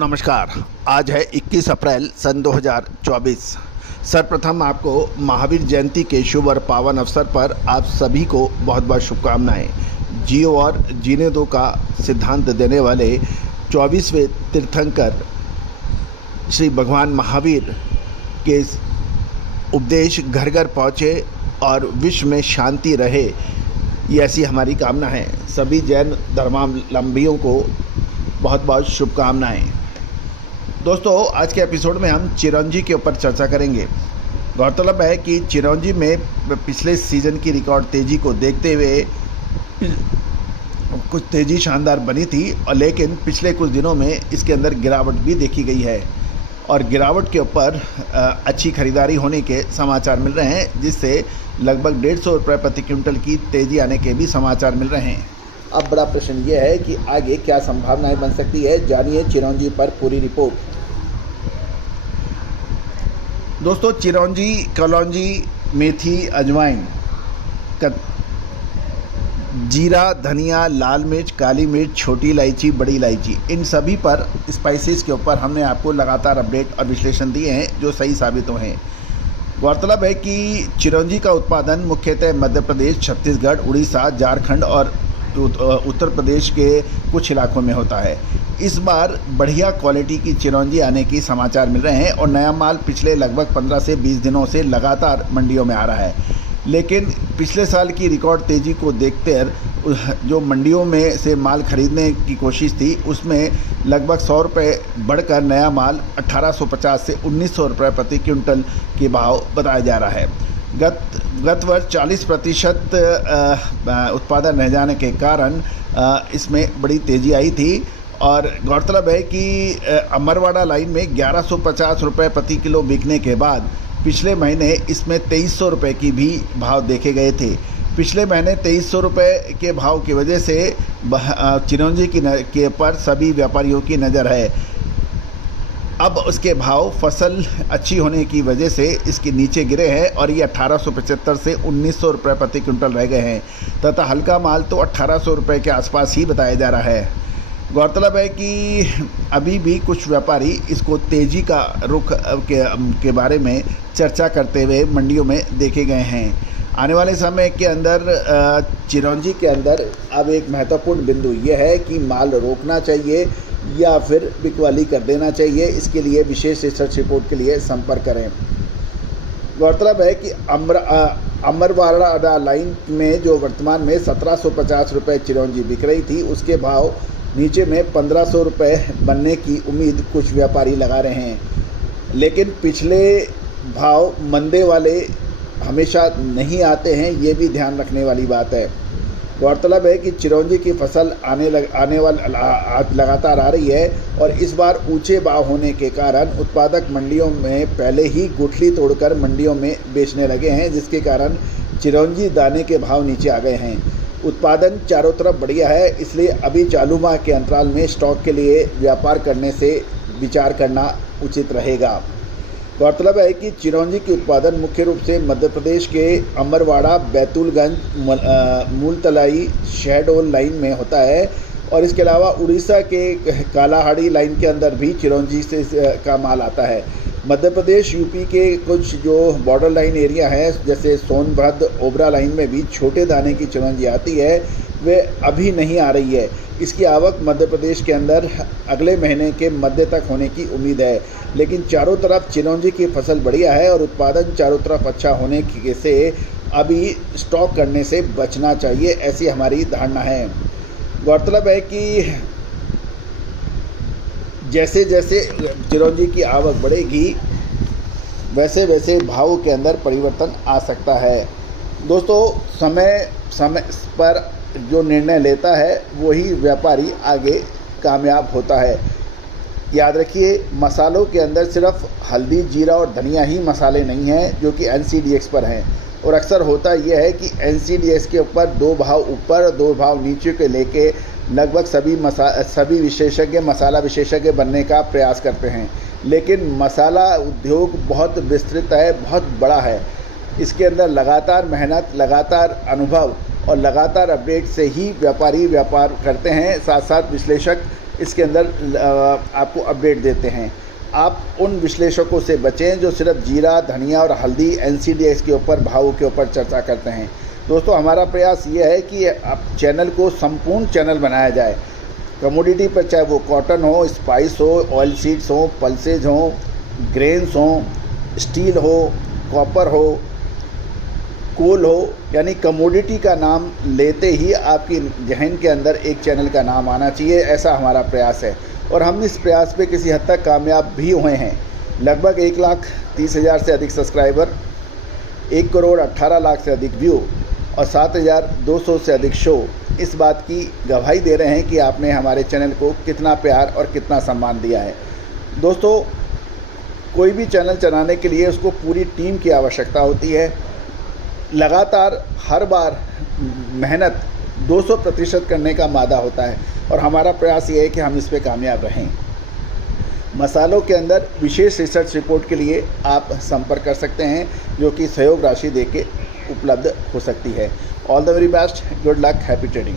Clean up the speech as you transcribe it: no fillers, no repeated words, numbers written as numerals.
नमस्कार। आज है 21 अप्रैल सन 2024। सर्वप्रथम आपको महावीर जयंती के शुभ और पावन अवसर पर आप सभी को बहुत बहुत शुभकामनाएं। जियो और जीने दो का सिद्धांत देने वाले 24वें तीर्थंकर श्री भगवान महावीर के उपदेश घर घर पहुँचे और विश्व में शांति रहे, ये ऐसी हमारी कामना है। सभी जैन धर्मावलंबियों को बहुत बहुत शुभकामनाएं। दोस्तों, आज के एपिसोड में हम चिरौंजी के ऊपर चर्चा करेंगे। गौरतलब है कि चिरौंजी में पिछले सीज़न की रिकॉर्ड तेज़ी को देखते हुए कुछ तेज़ी शानदार बनी थी, और लेकिन पिछले कुछ दिनों में इसके अंदर गिरावट भी देखी गई है और गिरावट के ऊपर अच्छी खरीदारी होने के समाचार मिल रहे हैं, जिससे लगभग 150 रुपये प्रति क्विंटल की तेज़ी आने के भी समाचार मिल रहे हैं। अब बड़ा प्रश्न ये है कि आगे क्या संभावनाएं बन सकती है। जानिए चिरौंजी पर पूरी रिपोर्ट। दोस्तों, चिरौंजी, कलौंजी, मेथी, अजवाइन, जीरा, धनिया, लाल मिर्च, काली मिर्च, छोटी इलायची, बड़ी इलायची, इन सभी पर स्पाइसेस के ऊपर हमने आपको लगातार अपडेट और विश्लेषण दिए हैं जो सही साबित हुए हैं। गौरतलब है कि चिरौंजी का उत्पादन मुख्यतः मध्य प्रदेश, छत्तीसगढ़, उड़ीसा, झारखंड और उत्तर प्रदेश के कुछ इलाकों में होता है। इस बार बढ़िया क्वालिटी की चिरौंजी आने की समाचार मिल रहे हैं और नया माल पिछले लगभग 15 से 20 दिनों से लगातार मंडियों में आ रहा है। लेकिन पिछले साल की रिकॉर्ड तेज़ी को देखते जो मंडियों में से माल खरीदने की कोशिश थी, उसमें लगभग 100 रुपये बढ़कर नया माल 1850 से 1900 रुपये प्रति क्विंटल के भाव बताया जा रहा है। गत वर्ष 40% उत्पादन रह जाने के कारण इसमें बड़ी तेज़ी आई थी। और गौरतलब है कि अमरवाड़ा लाइन में 1150 रुपये प्रति किलो बिकने के बाद पिछले महीने इसमें 2300 रुपये की भी भाव देखे गए थे। पिछले महीने 2300 रुपये के भाव की वजह से चिरौंजी के पर सभी व्यापारियों की नज़र है। अब उसके भाव फसल अच्छी होने की वजह से इसके नीचे गिरे हैं और ये 1875 से 1900 रुपये प्रति क्विंटल रह गए हैं, तथा हल्का माल तो 1800 रुपये के आसपास ही बताया जा रहा है। गौरतलब है कि अभी भी कुछ व्यापारी इसको तेज़ी का रुख के बारे में चर्चा करते हुए मंडियों में देखे गए हैं। आने वाले समय के अंदर चिरौंजी के अंदर अब एक महत्वपूर्ण बिंदु यह है कि माल रोकना चाहिए या फिर बिकवाली कर देना चाहिए। इसके लिए विशेष रिसर्च रिपोर्ट के लिए संपर्क करें। गौरतलब है कि अमरवाड़ा लाइन में जो वर्तमान में 1750 रुपये चिरौंजी बिक रही थी, उसके भाव नीचे में 1500 रुपये बनने की उम्मीद कुछ व्यापारी लगा रहे हैं। लेकिन पिछले भाव मंदे वाले हमेशा नहीं आते हैं, ये भी ध्यान रखने वाली बात है। गौरतलब है कि चिरौंजी की फसल लगातार आ रही है और इस बार ऊंचे भाव होने के कारण उत्पादक मंडियों में पहले ही गुठली तोड़कर मंडियों में बेचने लगे हैं, जिसके कारण चिरौंजी दाने के भाव नीचे आ गए हैं। उत्पादन चारों तरफ बढ़िया है, इसलिए अभी चालू माह के अंतराल में स्टॉक के लिए व्यापार करने से विचार करना उचित रहेगा। गौरतलब है कि चिरौंजी की उत्पादन मुख्य रूप से मध्य प्रदेश के अमरवाड़ा, बैतूलगंज, मूलतलाई, शहडोल लाइन में होता है और इसके अलावा उड़ीसा के कालाहाड़ी लाइन के अंदर भी चिरौंजी से का माल आता है। मध्य प्रदेश, यूपी के कुछ जो बॉर्डर लाइन एरिया है, जैसे सोनभद्र, ओबरा लाइन में भी छोटे दाने की चिरौंजी आती है, वे अभी नहीं आ रही है। इसकी आवक मध्य प्रदेश के अंदर अगले महीने के मध्य तक होने की उम्मीद है। लेकिन चारों तरफ चिरौंजी की फसल बढ़िया है और उत्पादन चारों तरफ अच्छा होने से अभी स्टॉक करने से बचना चाहिए, ऐसी हमारी धारणा है। गौरतलब है कि जैसे जैसे चिरौंजी की आवक बढ़ेगी, वैसे वैसे भावों के अंदर परिवर्तन आ सकता है। दोस्तों, समय पर जो निर्णय लेता है वही व्यापारी आगे कामयाब होता है। याद रखिए, मसालों के अंदर सिर्फ हल्दी, जीरा और धनिया ही मसाले नहीं हैं जो कि NCDX पर हैं, और अक्सर होता यह है कि NCDX के ऊपर 2 भाव ऊपर 2 भाव नीचे के लेके लगभग सभी विशेषज्ञ मसाला विशेषज्ञ बनने का प्रयास करते हैं। लेकिन मसाला उद्योग बहुत विस्तृत है, बहुत बड़ा है। इसके अंदर लगातार मेहनत, लगातार अनुभव और लगातार अपडेट से ही व्यापारी व्यापार करते हैं। साथ साथ विश्लेषक इसके अंदर आपको अपडेट देते हैं। आप उन विश्लेषकों से बचें जो सिर्फ जीरा, धनिया और हल्दी NCDX के ऊपर, भाव के ऊपर चर्चा करते हैं। दोस्तों, हमारा प्रयास ये है कि आप चैनल को संपूर्ण चैनल बनाया जाए। कमोडिटी पर, चाहे वो कॉटन हो, स्पाइस हो, ऑयल सीड्स हो, पल्सेज हो, ग्रेन्स हो, स्टील हो, कॉपर हो, कोल हो, यानी कमोडिटी का नाम लेते ही आपकी जहन के अंदर एक चैनल का नाम आना चाहिए। ऐसा हमारा प्रयास है और हम इस प्रयास पे किसी हद तक कामयाब भी हुए हैं। लगभग 1,30,000 से अधिक सब्सक्राइबर, 1,18,00,000 से अधिक व्यू और 7,200 से अधिक शो इस बात की गवाही दे रहे हैं कि आपने हमारे चैनल को कितना प्यार और कितना सम्मान दिया है। दोस्तों, कोई भी चैनल चलाने के लिए उसको पूरी टीम की आवश्यकता होती है। लगातार हर बार मेहनत 200% करने का मादा होता है और हमारा प्रयास ये है कि हम इस पे कामयाब रहें। मसालों के अंदर विशेष रिसर्च रिपोर्ट के लिए आप संपर्क कर सकते हैं, जो कि सहयोग राशि देके उपलब्ध हो सकती है। All the very best, good luck, happy trading.